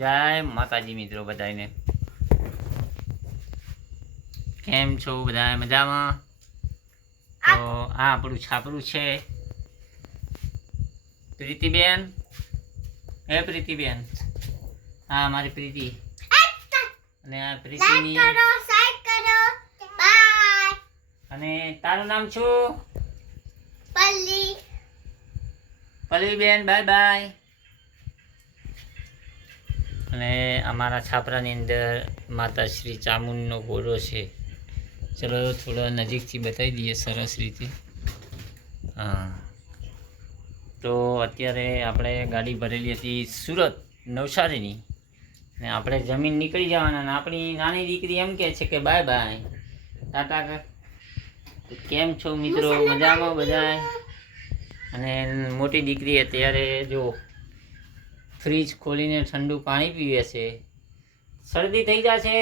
જય માતાજી મિત્રો બધાને કેમ છો બધા મજામાં? તો આ આપણું છાપરું છે પ્રીતિબેન. હે પ્રીતિબેન, હા મારી પ્રીતિ. અને આ પ્રીતિની અને તારું નામ શું? પલ્લી. પલ્લીબેન બાય બાય. અને અમારા છાપરાની અંદર માતા શ્રી ચામુંડનો ઘોડો છે. ચલો થોડો નજીકથી બતાવી દઈએ સરસ રીતે. હા, તો અત્યારે આપણે ગાડી ભરેલી હતી સુરત નવસારીની, ને આપણે જમીન નીકળી જવાના. અને આપણી નાની દીકરી એમ કહે છે કે બાય બાય, ટાટા. કેમ છો મિત્રો? મજામાં બધાય? અને મોટી દીકરી અત્યારે જો ફ્રીજ ખોલીને ઠંડુ પાણી પીવે છે. શરદી થઈ જશે.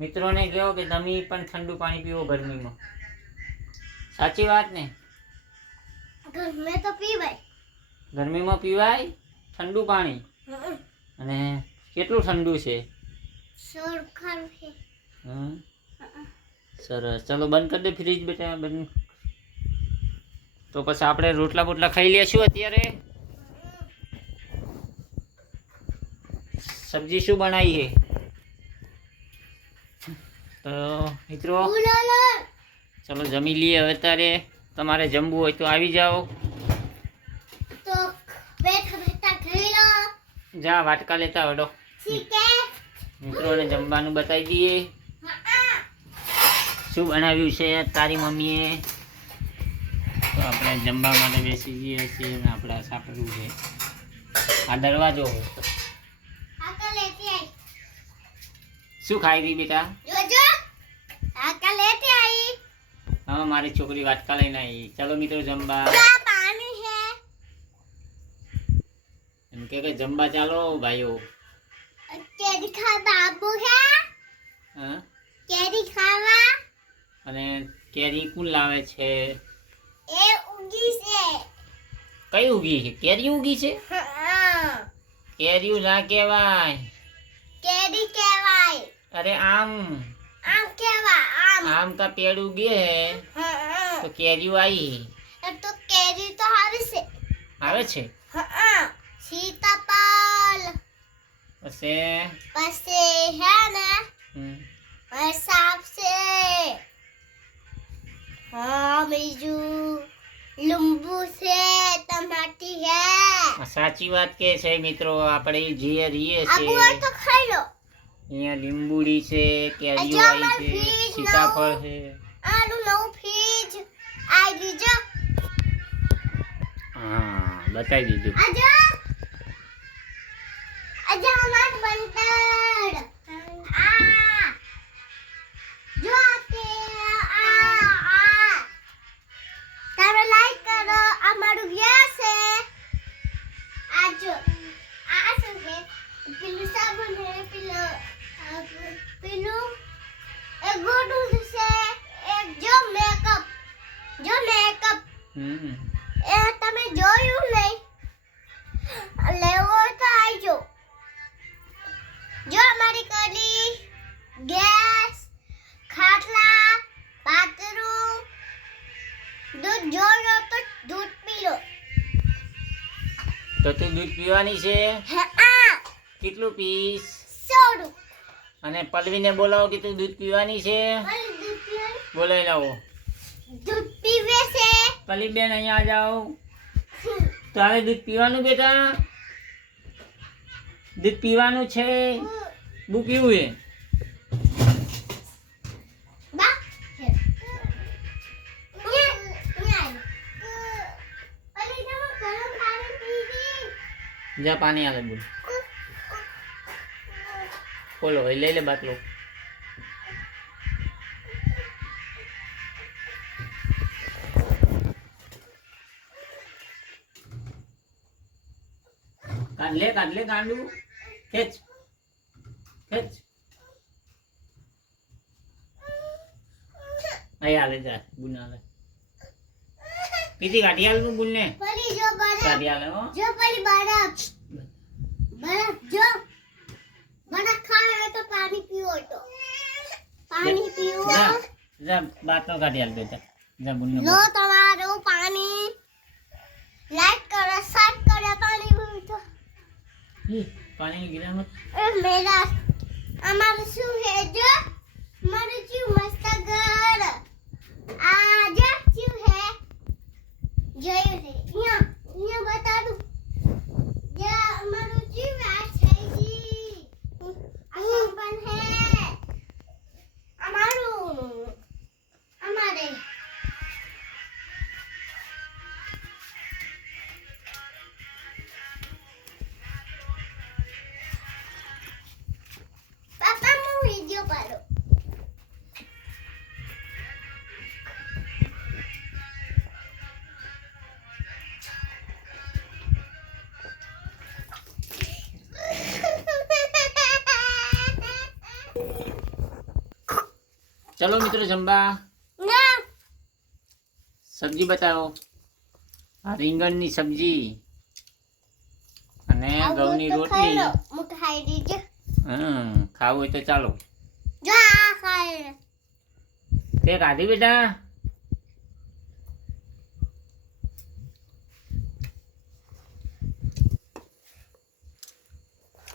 મિત્રોને કહો કે તમે પણ ઠંડુ પાણી પીવો ગરમીમાં. સાચી વાત ને? ગરમી તો પીવાય. ગરમીમાં પીવાય ઠંડુ પાણી. અને કેટલું ઠંડુ છે? સરખું છે. સરસ. ચલો બંધ કરી દે ફ્રીજ બેટા, બંધ. તો પછી આપણે રોટલા બોટલા ખાઈ લેશું. અત્યારે સબ્જી શું બનાવી છે? તો મિત્રો ચલો જમી લઈએ હવે. તારે તમારે જમવું હોય તો આવી જાઓ. તો બેઠા બેઠા ખાઈ લો. જા વાટકા લેતા વડો. મિત્રોને જમવાનું બતાવી દઈએ શું બનાવ્યું છે તારી મમ્મીએ. તો આપણે જમવા માટે બેસી જઈએ છીએ. આપણે સાપડવું છે આ દરવાજો. શું ખાઈ રહી બેટા? હા, મારી છોકરી વાટકા લઈને આવી. ચાલો મિત્રો જમવા. એમ કે જમવા ચાલો ભાઈઓ. કેરી ખાવા આબુ છે. હા, કેરી ખાવા. અને કેરી કોણ લાવે છે? એ ઉગી છે. કઈ ઉગી છે? કેરી ઉગી છે? કેરીયું ના કહેવાય, કેરી કહેવાય. અરે આમ આમ કહેવાય. આમ કા પેड़ उगे है તો કેરીયું आई. તો કેરી તો આવે છે. સીતાફળ પછી હે ને સાપ છે. હા, બીજું લીંબુ છે, ટમાટી છે. સાચી વાત કે છે મિત્રો. આપણે જે રીએ છે આબુ તો ખાઈ લો. અહીંયા લીંબુડી છે, કેરીયું આવી છે, સીતાફળ છે. આનું નવું ફ્રીજ આવી દીજો. હા, બતાવી દીધું. આજા અમાર બંદર. આ જો કે આ તમે લાઈક કરો. અમારું ગેસ છે. આ જો આ શું છે? પેલું સાબુ ને પેલું એક ગોડું છે. એક જો મેકઅપ. એ તમે જોયું નહીં? લેવો તો આવજો. જો અમારી કડી, ગેસ, ખાટલા, બાથરૂમ, દૂધ જોયો તો દૂધ પી લો. તો તું દૂધ પીવાની છે? હા. કેટલું પીશ? 100 અને પલ્લવીને બોલાવો કે તું દૂધ પીવાની છે. બોલાવી લાવો. દૂધ પીવે છે. પલ્લીબેન અહીંયા આ જાઓ. તારે દૂધ પીવાનું બેટા? દૂધ પીવાનું છે. બુ પીવું છે. જા પાણી આવે બોલ. બોલો લઈ લે બાટલો. કાઢ લે ગાંડું. ખેંચ. અહીં આલે જા. ગુના લે. કીધી કાઢી આલનું બોલને પરી જો બરફ કાઢી આલે હો જો પરી બરફ બરફ જો બરફ ખાય હોય તો પાણી પીવો તો પાણી પીવો જા જા બાટલો કાઢી આલ બેટા જા બોલને લો તમારું પાણી લાઈટ કરો સાફ કરો પાણી પીવું તો પાણી ગિલામાં એ મેરા અમારું શું હે જો મારું શું મસ્ત ઘર આ જો શું હે જોયું છે અહીંયા બતા દઉં જે અમારું શું આ છે જી આ પણ હે અમારે પાપા હું વિડિયો પાડો ચલો મિત્રો જમવા ના સબ્જી બતાવો આ રીંગણની સબ્જી અને ઘઉંની રોટલી હું ખાઈ દીજો ખાવું હોય તો ચાલો જો આ ખાય તે કાઢી બેટા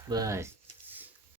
બસ